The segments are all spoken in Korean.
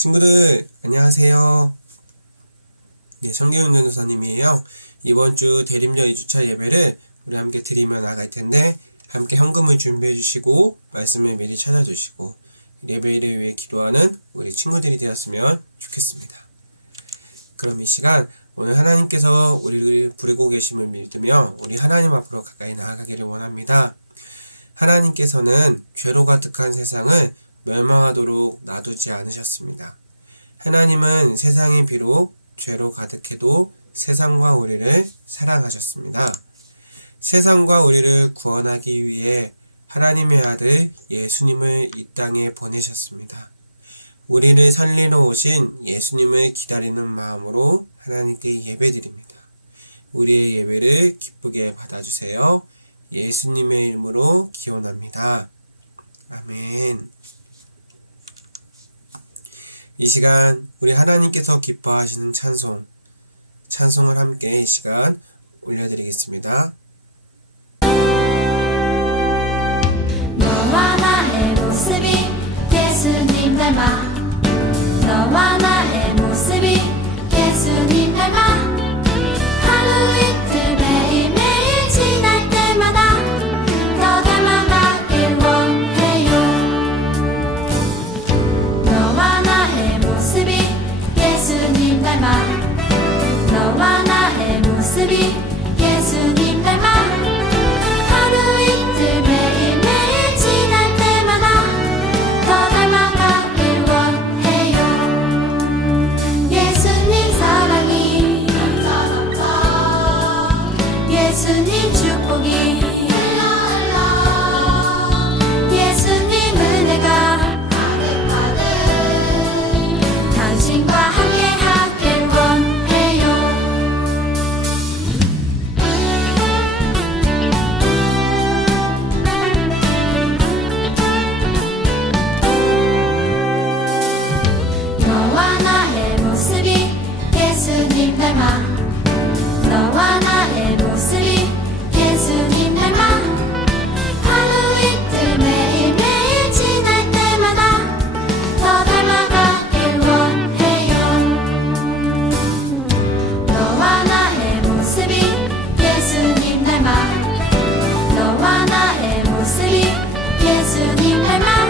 친구들, 안녕하세요. 네, 성경윤 전도사님이에요. 이번 주 대림절 2주차 예배를 우리 함께 드리며 나갈 텐데, 함께 현금을 준비해 주시고, 말씀을 미리 찾아 주시고, 예배를 위해 기도하는 우리 친구들이 되었으면 좋겠습니다. 그럼 이 시간, 오늘 하나님께서 우리를 부르고 계심을 믿으며, 우리 하나님 앞으로 가까이 나아가기를 원합니다. 하나님께서는 죄로 가득한 세상을 멸망하도록 놔두지 않으셨습니다. 하나님은 세상이 비록 죄로 가득해도 세상과 우리를 사랑하셨습니다. 세상과 우리를 구원하기 위해 하나님의 아들 예수님을 이 땅에 보내셨습니다. 우리를 살리러 오신 예수님을 기다리는 마음으로 하나님께 예배드립니다. 우리의 예배를 기쁘게 받아주세요. 예수님의 이름으로 기원합니다. 아멘. 이 시간 우리 하나님께서 기뻐하시는 찬송, 찬송을 함께 이 시간 올려드리겠습니다. 是你拍吗？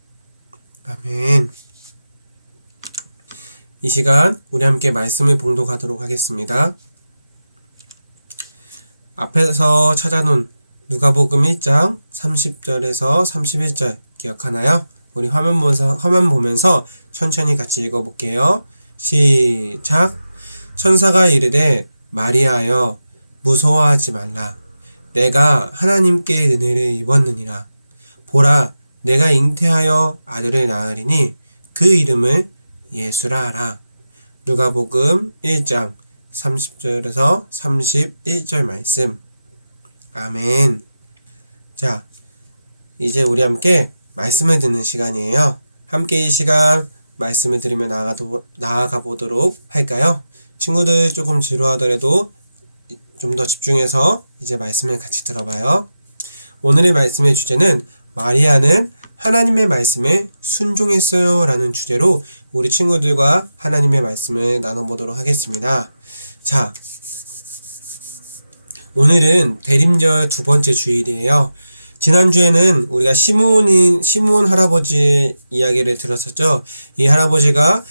아멘. 이 시간 우리 함께 말씀을 봉독하도록 하겠습니다. 앞에서 찾아놓은 누가복음 1장 30절에서 31절 기억하나요? 우리 화면 보면서 화면 보면서 천천히 같이 읽어볼게요. 시작. 천사가 이르되 마리아여 무서워하지 말라. 내가 하나님께 은혜를 입었느니라. 보라, 내가 잉태하여 아들을 낳으리니 그 이름을 예수라 하라. 누가복음 1장 30절에서 31절 말씀. 아멘. 자, 이제 우리 함께 말씀을 듣는 시간이에요. 함께 이 시간 말씀을 들으며 나아가, 나아가 보도록 할까요? 친구들 조금 지루하더라도 좀 더 집중해서 이제 말씀을 같이 들어봐요. 오늘의 말씀의 주제는 마리아는 하나님의 말씀에 순종했어요 라는 주제로 우리 친구들과 하나님의 말씀을 나눠보도록 하겠습니다. 자, 오늘은 대림절 두 번째 주일이에요. 지난주에는 우리가 시므온인, 시므온 할아버지 이야기를 들었었죠. 이 할아버지가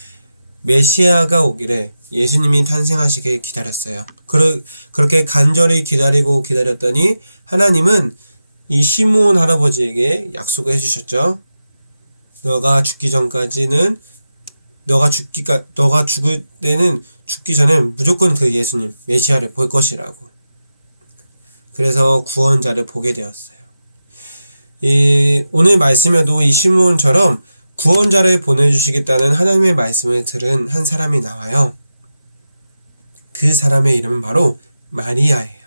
메시아가 오기를 예수님이 탄생하시길 기다렸어요. 그러, 그렇게 간절히 기다리고 기다렸더니 하나님은 이 시므온 할아버지에게 약속을 해주셨죠. 너가 죽기 전까지는 너가 죽기가 너가 죽을 때는 죽기 전엔 무조건 그 예수님 메시아를 볼 것이라고. 그래서 구원자를 보게 되었어요. 이 오늘 말씀에도 이 시므온처럼 구원자를 보내주시겠다는 하나님의 말씀을 들은 한 사람이 나와요. 그 사람의 이름은 바로 마리아예요.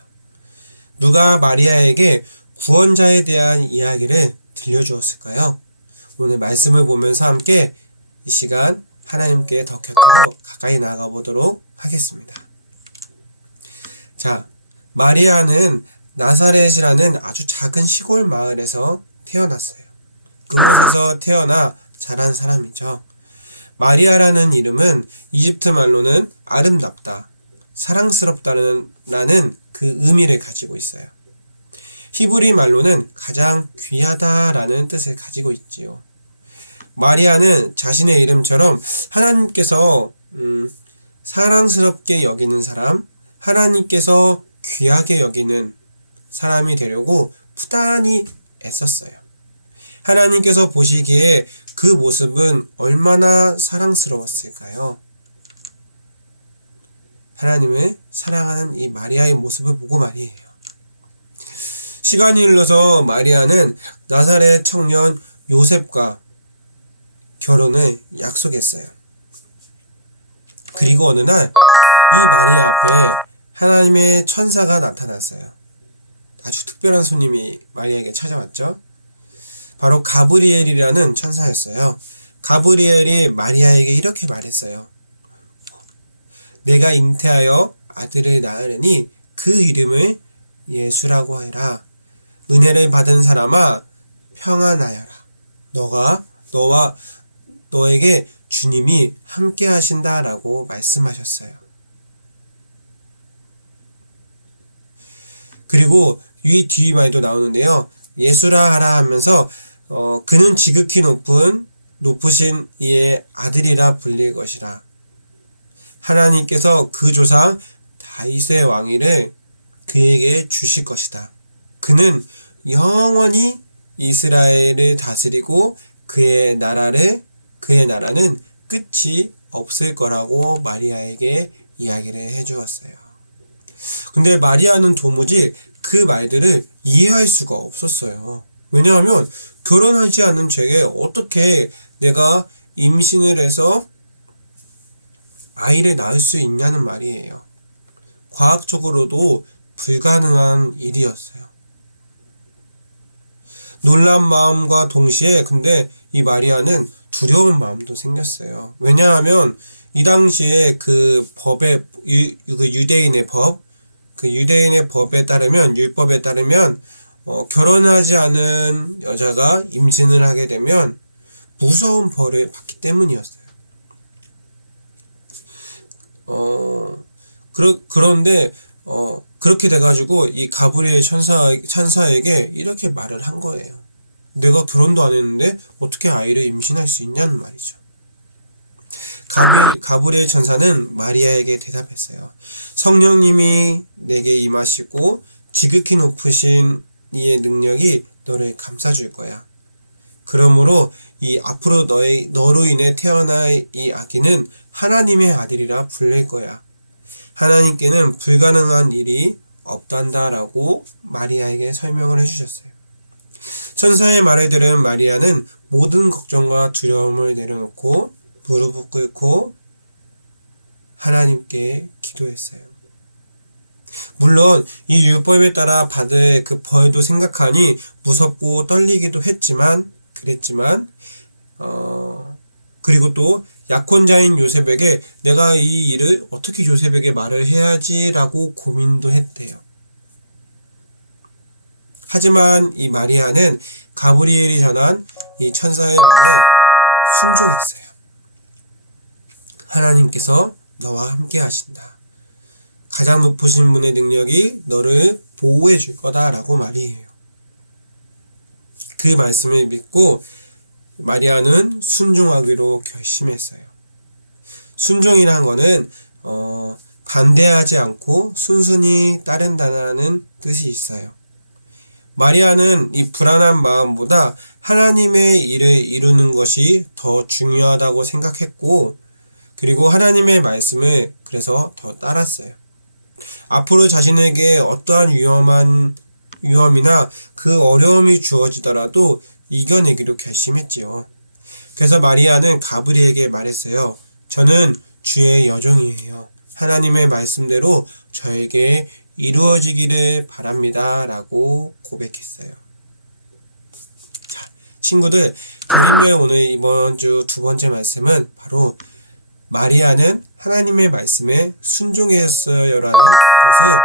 누가 마리아에게 구원자에 대한 이야기를 들려주었을까요? 오늘 말씀을 보면서 함께 이 시간 하나님께 더 곁으로 가까이 나가 보도록 하겠습니다. 자, 마리아는 나사렛이라는 아주 작은 시골 마을에서 태어났어요. 그곳에서 태어나 자란 사람이죠. 마리아라는 이름은 이집트 말로는 아름답다, 사랑스럽다는 그 의미를 가지고 있어요. 히브리 말로는 가장 귀하다라는 뜻을 가지고 있지요. 마리아는 자신의 이름처럼 하나님께서 음, 사랑스럽게 여기는 사람, 하나님께서 귀하게 여기는 사람이 되려고 부단히 애썼어요. 하나님께서 보시기에 그 모습은 얼마나 사랑스러웠을까요? 하나님을 사랑하는 이 마리아의 모습을 보고 말이에요. 시간이 흘러서 마리아는 나사렛 청년 요셉과 결혼을 약속했어요. 그리고 어느 날 이 마리아 앞에 하나님의 천사가 나타났어요. 아주 특별한 손님이 마리아에게 찾아왔죠. 바로 가브리엘이라는 천사였어요. 가브리엘이 마리아에게 이렇게 말했어요. 내가 잉태하여 아들을 낳으려니 그 이름을 예수라고 해라. 은혜를 받은 사람아 평안하여라. 너가 너와 너에게 주님이 함께 하신다라고 말씀하셨어요. 그리고 이뒤 말도 나오는데요. 예수라 하라 하면서 어, 그는 지극히 높은 높으신 이의 아들이라 불릴 것이라. 하나님께서 그 조상 다윗의 왕위를 그에게 주실 것이다. 그는 영원히 이스라엘을 다스리고 그의 나라를 그의 나라는 끝이 없을 거라고 마리아에게 이야기를 해 주었어요. 근데 마리아는 도무지 그 말들을 이해할 수가 없었어요. 왜냐하면 결혼하지 않은 제게 어떻게 내가 임신을 해서 아이를 낳을 수 있냐는 말이에요. 과학적으로도 불가능한 일이었어요. 놀란 마음과 동시에 근데 이 마리아는 두려운 마음도 생겼어요. 왜냐하면 이 당시에 그 법의 유, 그 유대인의 법, 그 유대인의 법에 따르면 율법에 따르면 어, 결혼하지 않은 여자가 임신을 하게 되면 무서운 벌을 받기 때문이었어요. 어, 그러, 그런데, 어, 그렇게 돼가지고 이 가브리엘 천사, 천사에게 이렇게 말을 한 거예요. 내가 결혼도 안 했는데 어떻게 아이를 임신할 수 있냐는 말이죠. 가브, 가브리엘 천사는 마리아에게 대답했어요. 성령님이 내게 임하시고 지극히 높으신 이의 능력이 너를 감싸줄 거야. 그러므로 이 앞으로 너의 너로 인해 태어날 이 아기는 하나님의 아들이라 불릴 거야. 하나님께는 불가능한 일이 없단다라고 마리아에게 설명을 해주셨어요. 천사의 말을 들은 마리아는 모든 걱정과 두려움을 내려놓고 무릎을 꿇고 하나님께 기도했어요. 물론 이 율법에 따라 받을 그 벌도 생각하니 무섭고 떨리기도 했지만 그랬지만 어 그리고 또 약혼자인 요셉에게 내가 이 일을 어떻게 요셉에게 말을 해야지라고 고민도 했대요. 하지만 이 마리아는 가브리엘이 전한 이 천사의 말에 순종했어요. 하나님께서 너와 함께 하신다. 가장 높으신 분의 능력이 너를 보호해 줄 거다라고 말이에요. 그 말씀을 믿고 마리아는 순종하기로 결심했어요. 순종이라는 거는 어, 반대하지 않고 순순히 따른다는 뜻이 있어요. 마리아는 이 불안한 마음보다 하나님의 일을 이루는 것이 더 중요하다고 생각했고, 그리고 하나님의 말씀을 그래서 더 따랐어요. 앞으로 자신에게 어떠한 위험한 위험이나 그 어려움이 주어지더라도 이겨내기로 결심했지요. 그래서 마리아는 가브리에게 말했어요. 저는 주의 여종이에요. 하나님의 말씀대로 저에게 이루어지기를 바랍니다. 라고 고백했어요. 자, 친구들, 그림도의 오늘 이번 주 두 번째 말씀은 바로 마리아는 하나님의 말씀에 순종했어요라는 것을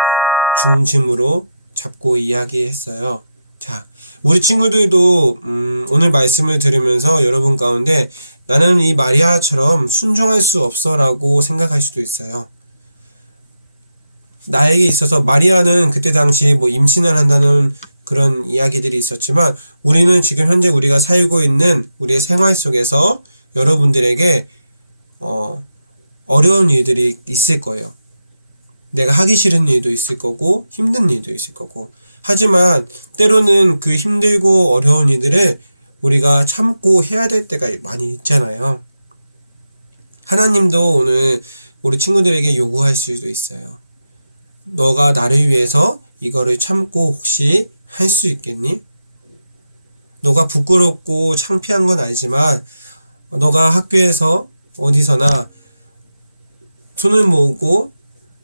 중심으로 잡고 이야기했어요. 자, 우리 친구들도 음, 오늘 말씀을 들으면서 여러분 가운데 나는 이 마리아처럼 순종할 수 없어라고 생각할 수도 있어요. 나에게 있어서 마리아는 그때 당시 뭐 임신을 한다는 그런 이야기들이 있었지만 우리는 지금 현재 우리가 살고 있는 우리의 생활 속에서 여러분들에게 어, 어려운 일들이 있을 거예요. 내가 하기 싫은 일도 있을 거고 힘든 일도 있을 거고 하지만 때로는 그 힘들고 어려운 일들을 우리가 참고 해야 될 때가 많이 있잖아요. 하나님도 오늘 우리 친구들에게 요구할 수도 있어요. 너가 나를 위해서 이거를 참고 혹시 할 수 있겠니? 너가 부끄럽고 창피한 건 알지만 너가 학교에서 어디서나 손을 모으고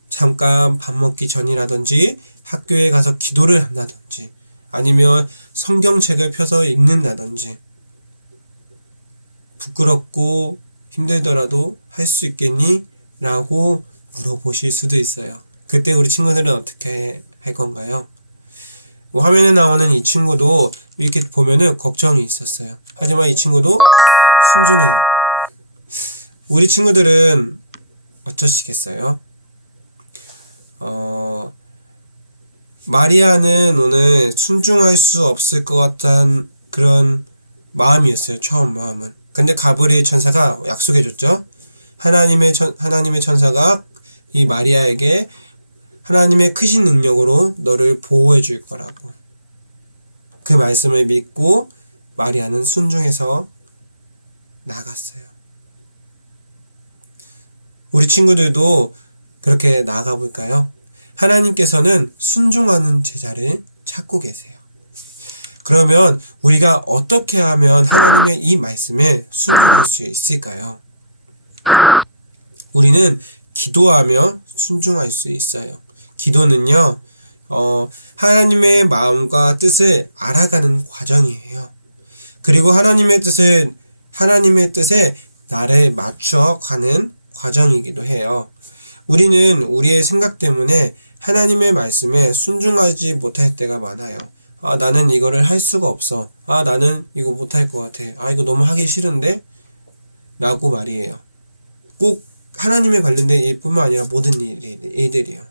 잠깐 밥 먹기 전이라든지 학교에 가서 기도를 한다든지 아니면 성경책을 펴서 읽는다든지 부끄럽고 힘들더라도 할 수 있겠니? 라고 물어보실 수도 있어요. 그때 우리 친구들은 어떻게 할 건가요? 화면에 나오는 이 친구도 이렇게 보면은 걱정이 있었어요. 하지만 이 친구도 순종해요. 우리 친구들은 어쩌시겠어요? 어, 마리아는 오늘 순종할 수 없을 것 같은 그런 마음이었어요. 처음 마음은. 근데 가브리엘 천사가 약속해 줬죠. 하나님의 천, 하나님의 천사가 이 마리아에게 하나님의 크신 능력으로 너를 보호해 줄 거라고. 그 말씀을 믿고 마리아는 순종해서 나갔어요. 우리 친구들도 그렇게 나아가 볼까요? 하나님께서는 순종하는 제자를 찾고 계세요. 그러면 우리가 어떻게 하면 하나님의 이 말씀에 순종할 수 있을까요? 우리는 기도하며 순종할 수 있어요. 기도는요, 어, 하나님의 마음과 뜻을 알아가는 과정이에요. 그리고 하나님의 뜻을, 하나님의 뜻에 나를 맞춰 가는 과정이기도 해요. 우리는 우리의 생각 때문에 하나님의 말씀에 순종하지 못할 때가 많아요. 아, 나는 이거를 할 수가 없어. 아, 나는 이거 못할 것 같아. 아, 이거 너무 하기 싫은데? 라고 말이에요. 꼭 하나님에 관련된 일뿐만 아니라 모든 일, 일들이에요.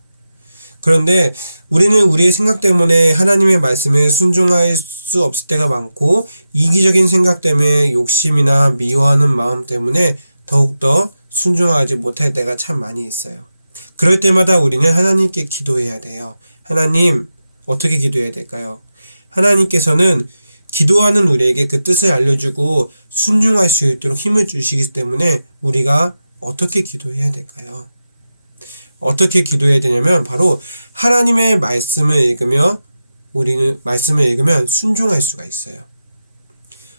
그런데 우리는 우리의 생각 때문에 하나님의 말씀에 순종할 수 없을 때가 많고 이기적인 생각 때문에 욕심이나 미워하는 마음 때문에 더욱더 순종하지 못할 때가 참 많이 있어요. 그럴 때마다 우리는 하나님께 기도해야 돼요. 하나님, 어떻게 기도해야 될까요? 하나님께서는 기도하는 우리에게 그 뜻을 알려주고 순종할 수 있도록 힘을 주시기 때문에 우리가 어떻게 기도해야 될까요? 어떻게 기도해야 되냐면 바로 하나님의 말씀을 읽으며 우리는 말씀을 읽으면 순종할 수가 있어요.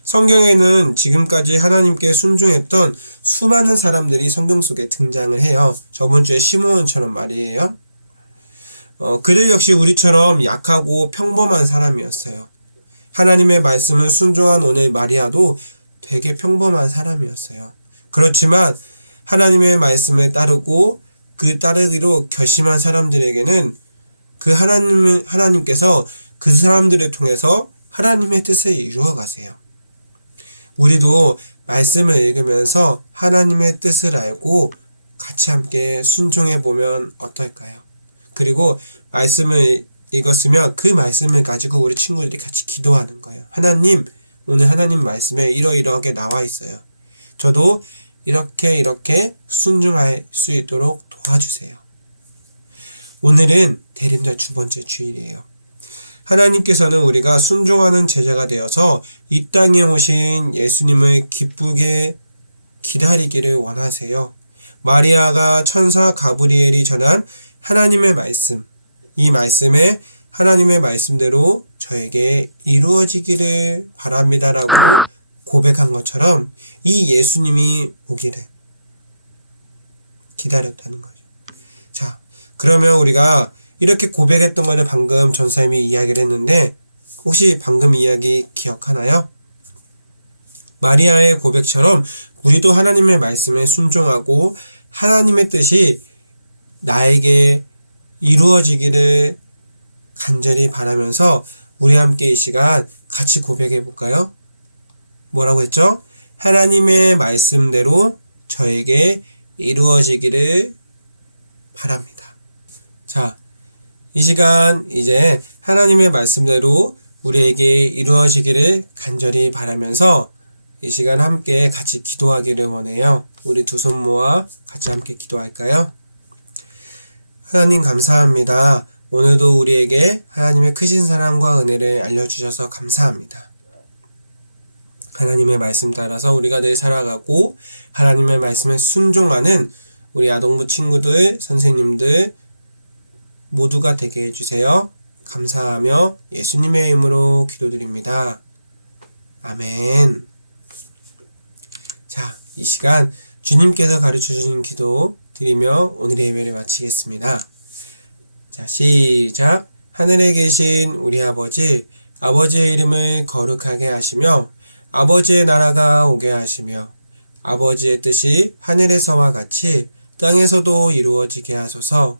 성경에는 지금까지 하나님께 순종했던 수많은 사람들이 성경 속에 등장을 해요. 저번 주에 시므온처럼 말이에요. 어, 그들 역시 우리처럼 약하고 평범한 사람이었어요. 하나님의 말씀을 순종한 오늘 마리아도 되게 평범한 사람이었어요. 그렇지만 하나님의 말씀을 따르고 그 따르기로 결심한 사람들에게는 그 하나님 하나님께서 그 사람들을 통해서 하나님의 뜻을 이루어 가세요. 우리도 말씀을 읽으면서 하나님의 뜻을 알고 같이 함께 순종해 보면 어떨까요? 그리고 말씀을 읽었으면 그 말씀을 가지고 우리 친구들이 같이 기도하는 거예요. 하나님, 오늘 하나님 말씀에 이러이러하게 나와 있어요. 저도 이렇게 이렇게 순종할 수 있도록 도와주세요. 오늘은 대림절 두 번째 주일이에요. 하나님께서는 우리가 순종하는 제자가 되어서 이 땅에 오신 예수님을 기쁘게 기다리기를 원하세요. 마리아가 천사 가브리엘이 전한 하나님의 말씀, 이 말씀에 하나님의 말씀대로 저에게 이루어지기를 바랍니다라고 고백한 것처럼 이 예수님이 오기를 기다렸다는 거죠. 자, 그러면 우리가 이렇게 고백했던 거를 방금 전사님이 이야기를 했는데 혹시 방금 이야기 기억하나요? 마리아의 고백처럼 우리도 하나님의 말씀에 순종하고 하나님의 뜻이 나에게 이루어지기를 간절히 바라면서 우리 함께 이 시간 같이 고백해 볼까요? 뭐라고 했죠? 하나님의 말씀대로 저에게 이루어지기를 바랍니다. 자, 이 시간 이제 하나님의 말씀대로 우리에게 이루어지기를 간절히 바라면서 이 시간 함께 같이 기도하기를 원해요. 우리 두 손 모아 같이 함께 기도할까요? 하나님 감사합니다. 오늘도 우리에게 하나님의 크신 사랑과 은혜를 알려주셔서 감사합니다. 하나님의 말씀 따라서 우리가 늘 살아가고 하나님의 말씀에 순종하는 우리 아동부 친구들, 선생님들 모두가 되게 해주세요. 감사하며 예수님의 이름으로 기도드립니다. 아멘. 자, 이 시간 주님께서 가르쳐 주신 기도 드리며 오늘의 예배를 마치겠습니다. 자, 시작. 하늘에 계신 우리 아버지, 아버지의 이름을 거룩하게 하시며 아버지의 나라가 오게 하시며 아버지의 뜻이 하늘에서와 같이 땅에서도 이루어지게 하소서.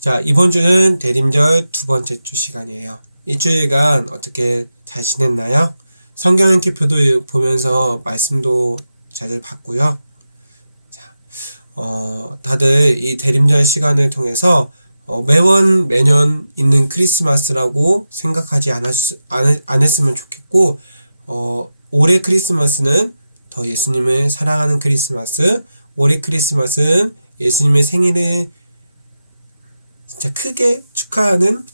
자, 이번 주는 대림절 두 번째 주 시간이에요. 일주일간 어떻게 잘 지냈나요? 성경 읽기표도 보면서 말씀도 잘 봤고요. 자, 어, 다들 이 대림절 시간을 통해서 어, 매번 매년 있는 크리스마스라고 생각하지 않았, 안, 안 했으면 좋겠고, 어, 올해 크리스마스는 더 예수님을 사랑하는 크리스마스, 올해 크리스마스는 예수님의 생일을 진짜 크게 축하하는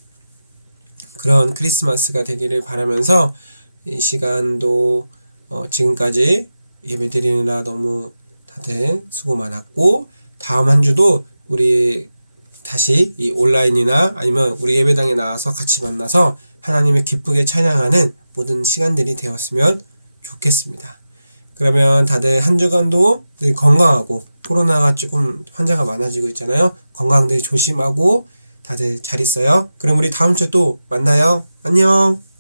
그런 크리스마스가 되기를 바라면서 이 시간도 어, 지금까지 예배 드리느라 너무 다들 수고 많았고 다음 한 주도 우리 다시 이 온라인이나 아니면 우리 예배당에 나와서 같이 만나서 하나님을 기쁘게 찬양하는 모든 시간들이 되었으면 좋겠습니다. 그러면 다들 한 주간도 늘 건강하고 코로나가 조금 환자가 많아지고 있잖아요. 건강들 조심하고 다들 잘 있어요. 그럼 우리 다음 주에 또 만나요. 안녕.